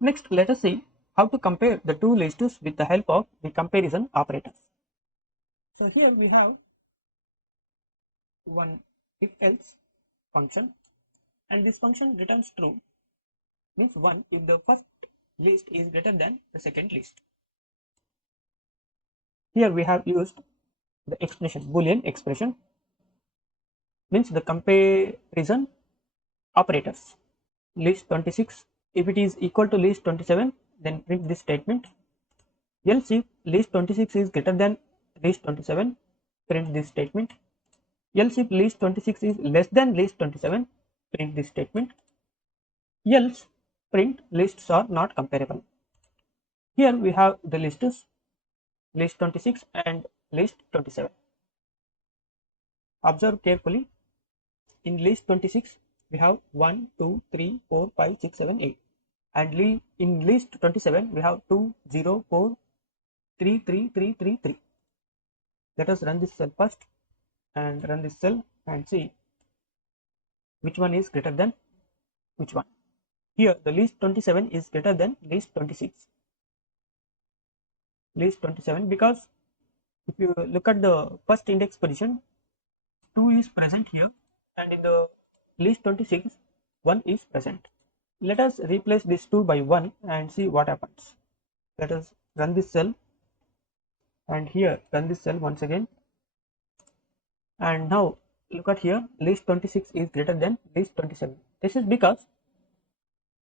Next, let us see how to compare the two lists with the help of the comparison operators. So here we have one if else function, and this function returns true, means 1 if the first list is greater than the second list. Here we have used the expression, Boolean expression, means the comparison operators. List 26, if it is equal to list 27, then print this statement. Else if list 26 is greater than list 27, print this statement. Else if list 26 is less than list 27, print this statement. Else print lists are not comparable. Here we have the lists, list 26 and list 27. Observe carefully. In list 26 we have 1, 2, 3, 4, 5, 6, 7, 8, and in list 27 we have 2, 0, 4, 3, 3, 3, 3, 3. Let us run this cell first and run this cell and see which one is greater than which one. Here the list 27 is greater than list 26. List 27, because if you look at the first index position, 2 is present here, and in the list 26 1 is present. Let us replace this 2 by 1 and see what happens. Let us run this cell and here run this cell once again, and now look at here, list 26 is greater than list 27. This is because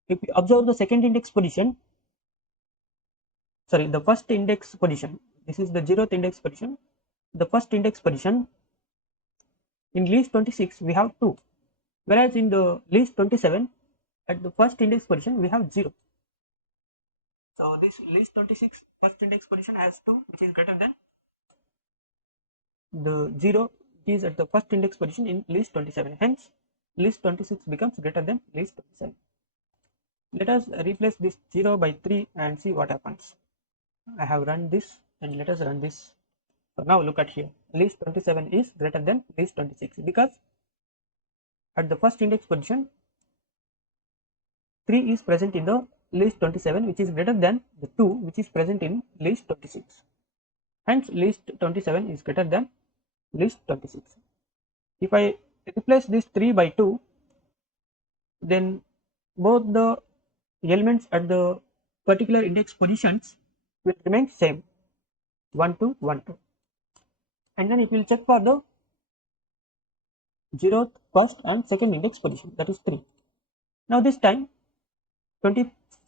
if you observe the second index position, sorry, the first index position, this is the 0th index position, the first index position in list 26 we have 2, whereas in the list 27 at the first index position we have 0. So this list 26 first index position has 2, which is greater than the 0 is at the first index position in list 27. Hence list 26 becomes greater than list 27. Let us replace this 0 by 3 and see what happens. I have run this and let us run this. So now look at here, list 27 is greater than list 26 because at the first index position 3 is present in the list 27, which is greater than the 2 which is present in list 26. Hence list 27 is greater than list 26. If I replace this 3 by 2, then both the elements at the particular index positions will remain same, 1, 2, 1, 2, and then it will check for the 0th, first and second index position, that is 3. Now this time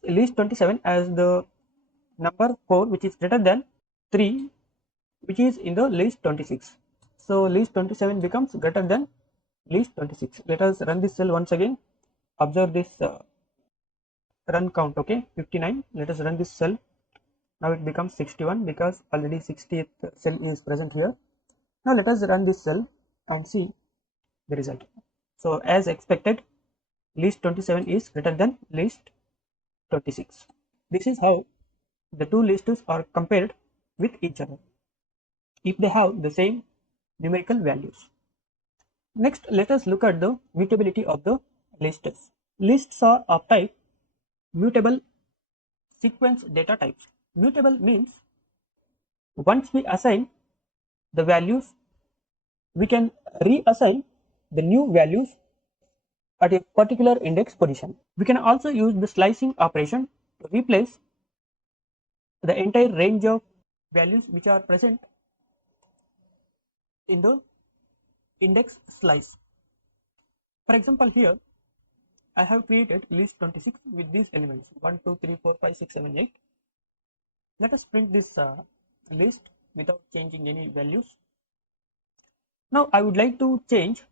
list 27 as the number 4 which is greater than 3 which is in the list 26. So list 27 becomes greater than list 26. Let us run this cell once again. Observe this run count, okay, 59. Let us run this cell. Now it becomes 61 because already 60th cell is present here. Now let us run this cell and see the result. So as expected, list 27 is greater than list 26. This is how the two lists are compared with each other if they have the same numerical values. Next, let us look at the mutability of the lists. Lists are of type mutable sequence data types. Mutable means once we assign the values, we can reassign the new values at a particular index position. We can also use the slicing operation to replace the entire range of values which are present in the index slice. For example, here I have created list 26 with these elements 1, 2, 3, 4, 5, 6, 7, 8. Let us print this list without changing any values. Now I would like to change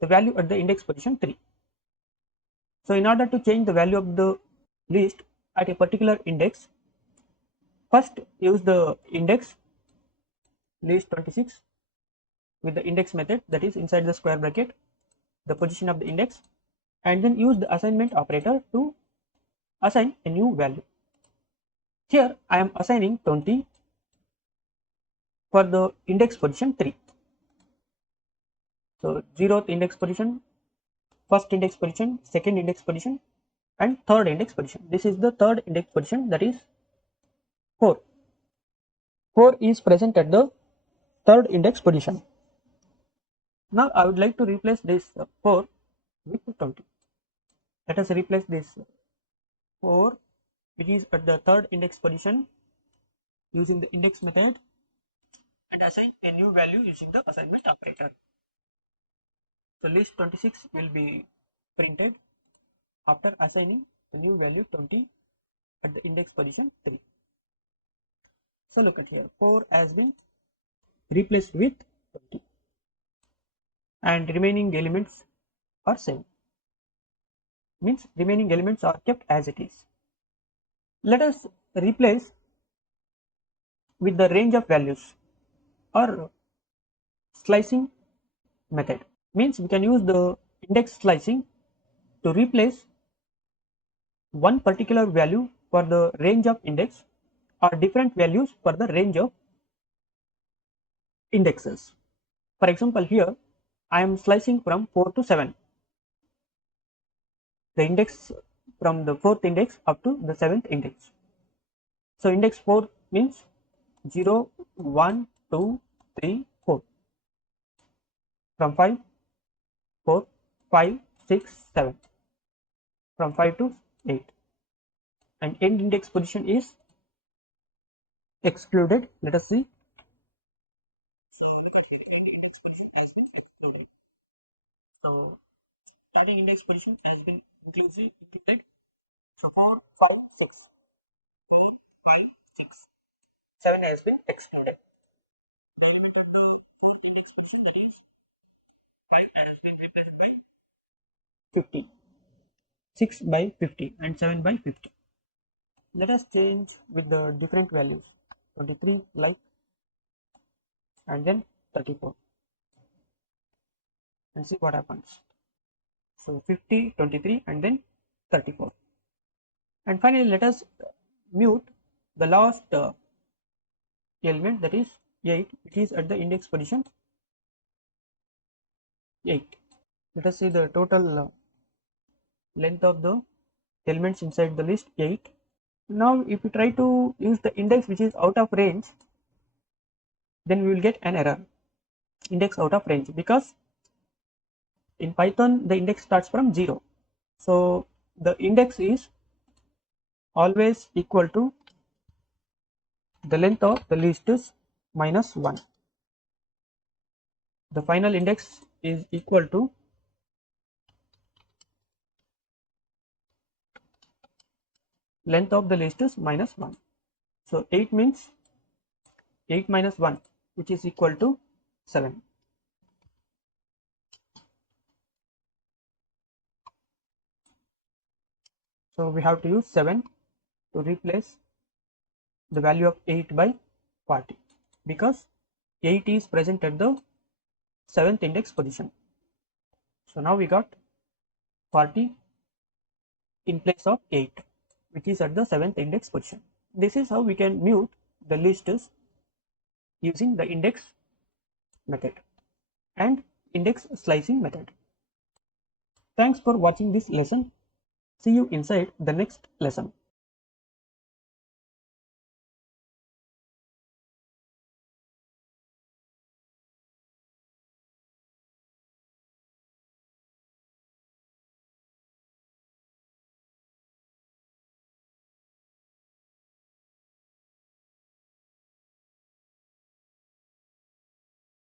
the value at the index position 3. So in order to change the value of the list at a particular index, first use the index list 26 with the index method, that is inside the square bracket the position of the index, and then use the assignment operator to assign a new value. Here I am assigning 20 for the index position 3. So 0th index position, first index position, second index position, and third index position. This is the third index position, that is 4. 4 is present at the third index position. Now I would like to replace this 4 with 20. Let us replace this 4 which is at the third index position using the index method and assign a new value using the assignment operator. So list 26 will be printed after assigning a new value 20 at the index position 3. So look at here, 4 has been replaced with 20 and remaining elements are same, means remaining elements are kept as it is. Let us replace with the range of values or slicing method, means we can use the index slicing to replace one particular value for the range of index or different values for the range of indexes. For example, here I am slicing from 4 to 7, the index from the 4th index up to the 7th index. So index 4 means 0, 1, 2, 3, 4. From 5, 4, 5, 6, 7. From 5 to 8. And end index position is excluded. Let us see. So look at here, index position has been excluded. So starting index position has been included. So 4, 5, 6. 4, 5, 6. 7 has been excluded. The element of the fourth index position, that is 5, has been replaced by 50. 6 by 50 and 7 by 50. Let us change with the different values. 23 like and then 34 and see what happens. So 50, 23 and then 34. And finally let us mute the last element, that is 8, which is at the index position 8. Let us see the total length of the elements inside the list 8. Now if you try to use the index which is out of range, then we will get an error, index out of range, because in Python the index starts from 0. So the index is always equal to the length of the list is minus 1. The final index is equal to length of the list is minus 1. So 8 means 8 minus 1, which is equal to 7. So we have to use 7 to replace the value of 8 by 40, because 8 is present at the 7th index position. So now we got 40 in place of 8, which is at the 7th index position. This is how we can mute the lists using the index method and index slicing method. Thanks for watching this lesson. See you inside the next lesson.